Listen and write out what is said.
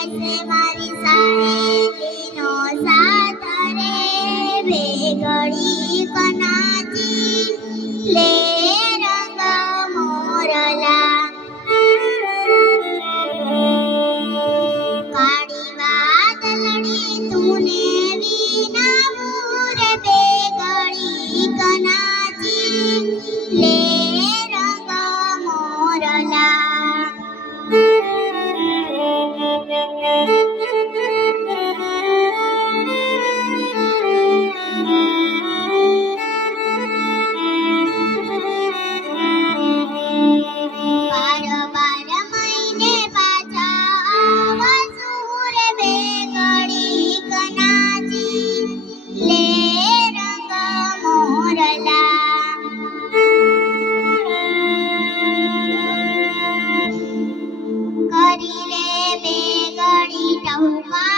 કરશે મારી સહેલીનો સાથ રે કરી રે બે ગણી ટહુકા